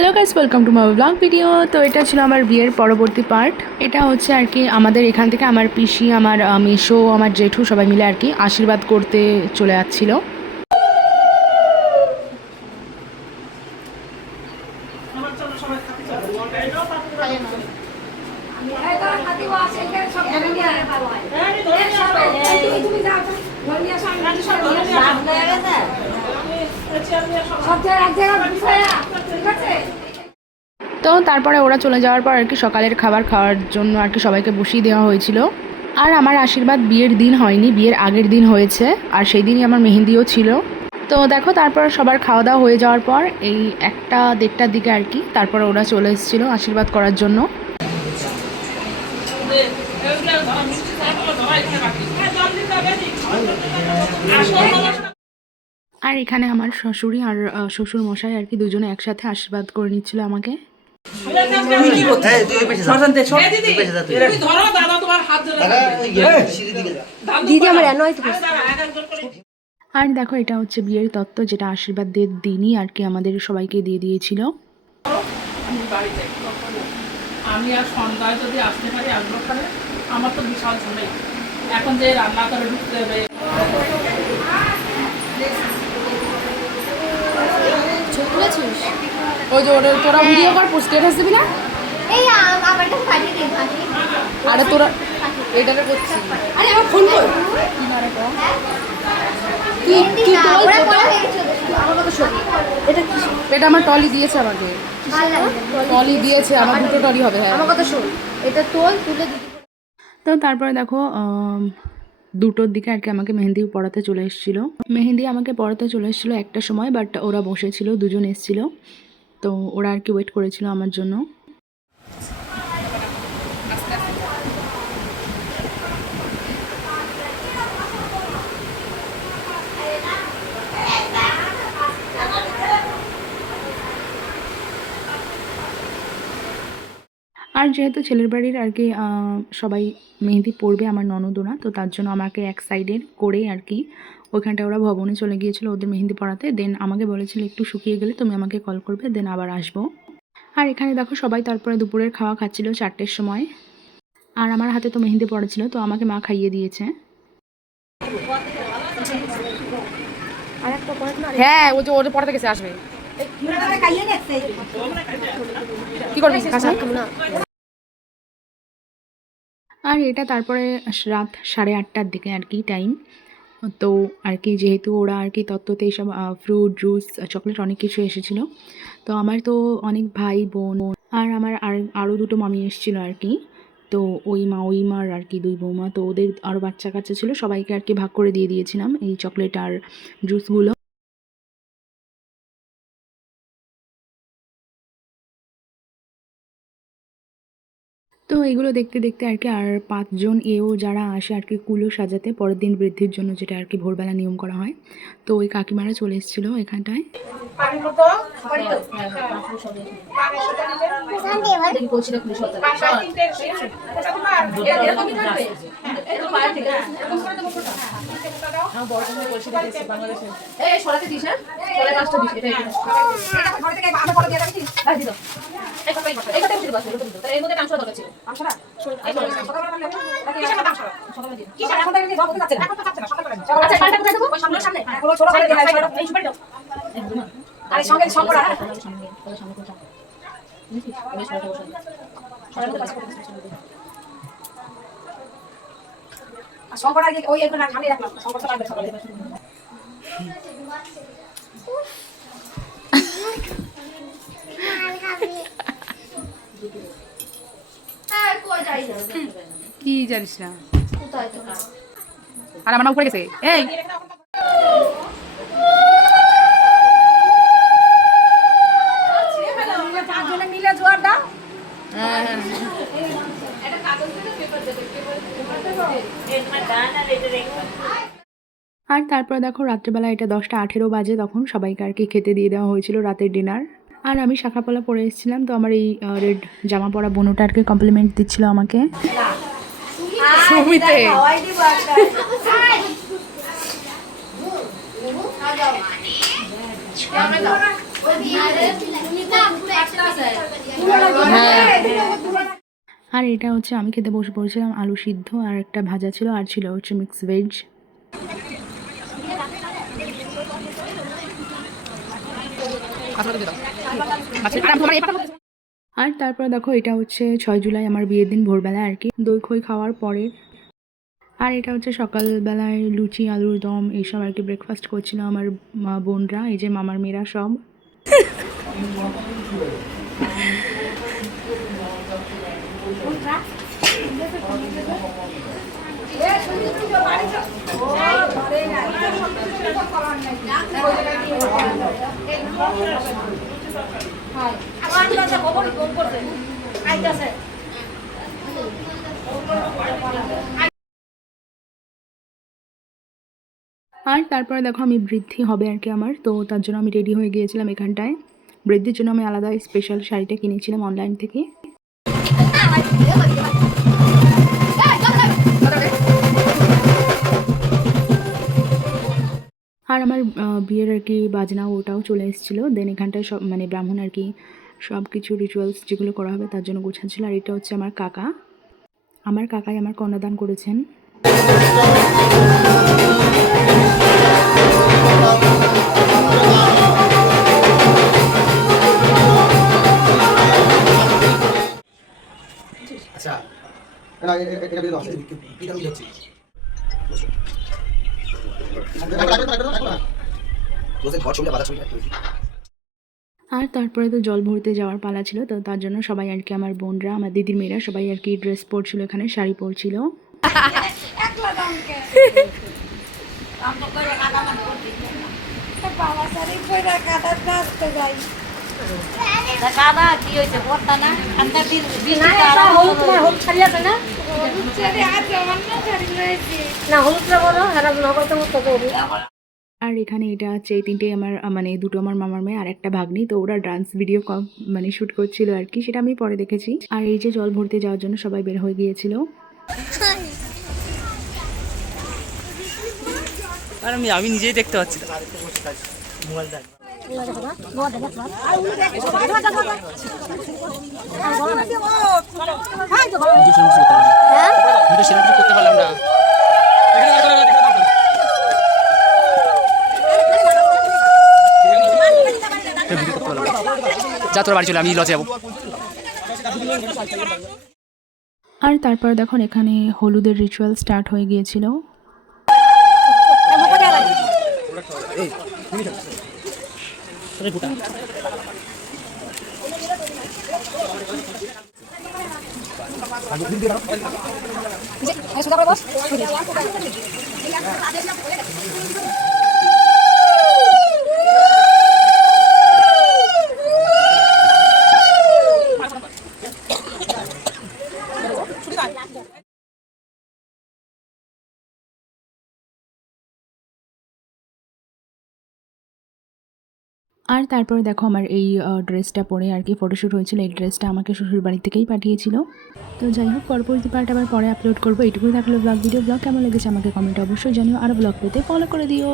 Hello guys, welcome to my blog video. তো এটা ছিল আমার বিয়ের পরবর্তী পার্ট। এটা হচ্ছে আর কি আমাদের এখান থেকে আমার পিসি, আমার মেশো, আমার জেঠু সবাই মিলে আর কি আশীর্বাদ করতে চলে যাচ্ছিল। তো তারপরে ওরা চলে যাওয়ার পর আর কি সকালের খাবার খাওয়ার জন্য আর কি সবাইকে বসিয়ে দেওয়া হয়েছিল। আর আমার আশীর্বাদ বিয়ের দিন হয়নি, বিয়ের আগের দিন হয়েছে, আর সেই দিনই আমার মেহেন্দিও ছিল। তো দেখো, তারপর সবার খাওয়া দাওয়া হয়ে যাওয়ার পর এই 1টা-1:30টার দিকে আর কি তারপরে ওরা চলে এসেছিলো আশীর্বাদ করার জন্য। আর এখানে আমার শাশুড়ি আর শ্বশুর মশাই আর কি দুজনে একসাথে আশীর্বাদ করে নিচ্ছিল আমাকে। আর দেখো, এটা হচ্ছে বিয়ের তত্ত্ব, যেটা আশীর্বাদের দিনই আর কি আমাদের সবাইকে দিয়ে দিয়েছিল। আমি আর সন্ধ্যায় যদি আসতে পারি আসবো, আমার তো বিশাল ঝামেলা। এখন যে রান্না করে ঢুকতে হবে, ওই যে তোরা ভিডিও কর, স্ট্যাটাস দিবি না? এই আমার কাছে পাঠিয়ে দিন, আরে তোরা এটারে করছিস? আরে আমার ফোন কর। কি কি ওরা পড়া হয়ে গেছে আমার কথা শোন। এটা আমার টলি দিয়েছে আমাকে। টলি দিয়েছে, আমার দুটো টলি হবে। হ্যাঁ, আমার কথা শোন, এটা তুলে দিবি। তো তারপরে দেখো 2টোর দিকে আর কি আমাকে মেহেন্দি পড়াতে চলে এসেছিলো। মেহেন্দি আমাকে পড়াতে চলে এসেছিলো 1টার সময়, বাট ওরা বসেছিল, দুজন এসেছিলো, তো ওরা আর কি ওয়েট করেছিল আমার জন্য। আর যেহেতু ছেলের বাড়ির আর কি সবাই মেহেন্দি পরবে, আমার ননদোরা, তো তার জন্য আমাকে এক সাইডের করে আর কি ওইখানটা ওরা ভবনে চলে গিয়েছিলো ওদের মেহেন্দি পড়াতে। দেন আমাকে বলেছিল একটু শুকিয়ে গেলে তুমি আমাকে কল করবে, দেন আবার আসবো। আর এখানে দেখো সবাই তারপরে দুপুরের খাওয়া খাচ্ছিল 4টের সময়। আর আমার হাতে তো মেহেন্দি পড়া ছিল, তো আমাকে মা খাইয়ে দিয়েছে। হ্যাঁ, ও যে ওদের পড়াতে গেছে, আসবে। কি করবি? আর এটা তারপরে রাত 8:30টার দিকে আর কি টাইম। তো আর কি যেহেতু ওরা আর কি তত্ত্বতে এইসব ফ্রুট জুস চকলেট অনেক কিছু এসেছিলো, তো আমার তো অনেক ভাই বোন আর আমার আরও 2টো মামি এসেছিলো আর কি। তো ওই মার আর কি 2 বৌমা, তো ওদের আরও বাচ্চা কাচ্চা ছিল, সবাইকে আর কি ভাগ করে দিয়ে দিয়েছিলাম এই চকলেট আর জুসগুলো। তো এগুলো দেখতে দেখতে আর কি আর 5জন এও যারা আসে আর কি কুলো সাজাতে পরের দিন বৃদ্ধির জন্য, যেটা আর কি ভোরবেলা নিয়ম করা হয়, তো ওই কাকিমারা চলে এসেছিলো এখানটায়। কি জানিস না? আর আমার উপরে গেছে। এই আর তারপর দেখো রাত্রেবেলা এটা 10টা 18 বাজে, তখন সবাইকে আর কি খেতে দিয়ে দেওয়া হয়েছিল রাতের ডিনার। আর আমি শাখাপলা পরে এসেছিলাম, তো আমার এই রেড জামা পরা বোনটা আর কি কমপ্লিমেন্ট দিচ্ছিল আমাকে। সুমিতে আর এটা হচ্ছে আমি খেতে বসে পড়েছিলাম, আলু সিদ্ধ আর একটা ভাজা ছিল, আর ছিল হচ্ছে মিক্স ভেজ। আর তারপর দেখো এটা হচ্ছে 6 জুলাই আমার বিয়ের দিন ভোরবেলায় আর কি, দই খই খাওয়ার পরে। আর এটা হচ্ছে সকালবেলায় লুচি আলুর দম এইসব আর কি ব্রেকফাস্ট করছিল আমার বোনরা, এই যে মামার মেয়েরা সব। আর তারপরে দেখো আমি বৃদ্ধি হবে আর কি আমার, তো তার জন্য আমি রেডি হয়ে গিয়েছিলাম এখানটায়। বৃদ্ধির জন্য আমি আলাদা স্পেশাল শাড়িটা কিনেছিলাম অনলাইন থেকে। আর আমার বিয়ের আর কি বাজনা ওটাও চলে এসেছিলো। দেন এখানটায় সব মানে ব্রাহ্মণ আর কি সব কিছু রিচুয়ালস যেগুলো করা হবে তার জন্য গোছাচ্ছিল। আর এটা হচ্ছে আমার কাকা, আমার কাকাই আমার কন্যাদান করেছেন। আচ্ছা এটা এটা দিয়ে দাও এটা আমি যাচ্ছি তোদের ঘর ছবিটা বাধা ছবিটা আর তারপরে তো জল ভরতে যাওয়ার পালা ছিল, তো তার জন্য সবাই আর কি আমার বোনরা আমার দিদির মেয়েরা সবাই আর কি ড্রেস পরছিল, এখানে শাড়ি পরছিল। কাদা কি হয়েছে বর্তা না ঠান্ডা দিন না হলুদটা বলো হ্যাঁ নগরতে মতো করবি। আর এখানে এটা হচ্ছে এই তিনটে আমার মানে দুটো আমার মামার মেয়ে আর একটা ভাগ্নি, তো ওরা ডান্স ভিডিও মানে শ্যুট করছিল আর কি, সেটা আমি পরে দেখেছি। আর এই যে জল ভরতে যাওয়ার জন্য সবাই বের হয়ে গিয়েছিল। আর আমি নিজেই দেখতে পাচ্ছি না মোবাইলটা। করতে পারলাম না। যা তোর বাড়ি চলে আমি লজে যাবো। আর তারপর দেখুন এখানে হলুদের রিচুয়াল স্টার্ট হয়ে গিয়েছিল। আর তারপরে দেখো আমার এই ড্রেসটা পরে আর কি ফটোশ্যুট হয়েছিল। এই ড্রেসটা আমাকে শ্বশুর বাড়ি থেকেই পাঠিয়েছিল। তো যাই হোক পরবর্তী পার্ট আবার পরে আপলোড করবো। এইটুকুই থাকলো ব্লগ ভিডিও। ব্লগ কেমন লেগেছে আমাকে কমেন্টে অবশ্যই জানিও। আর ব্লগ পেতে ফলো করে দিও।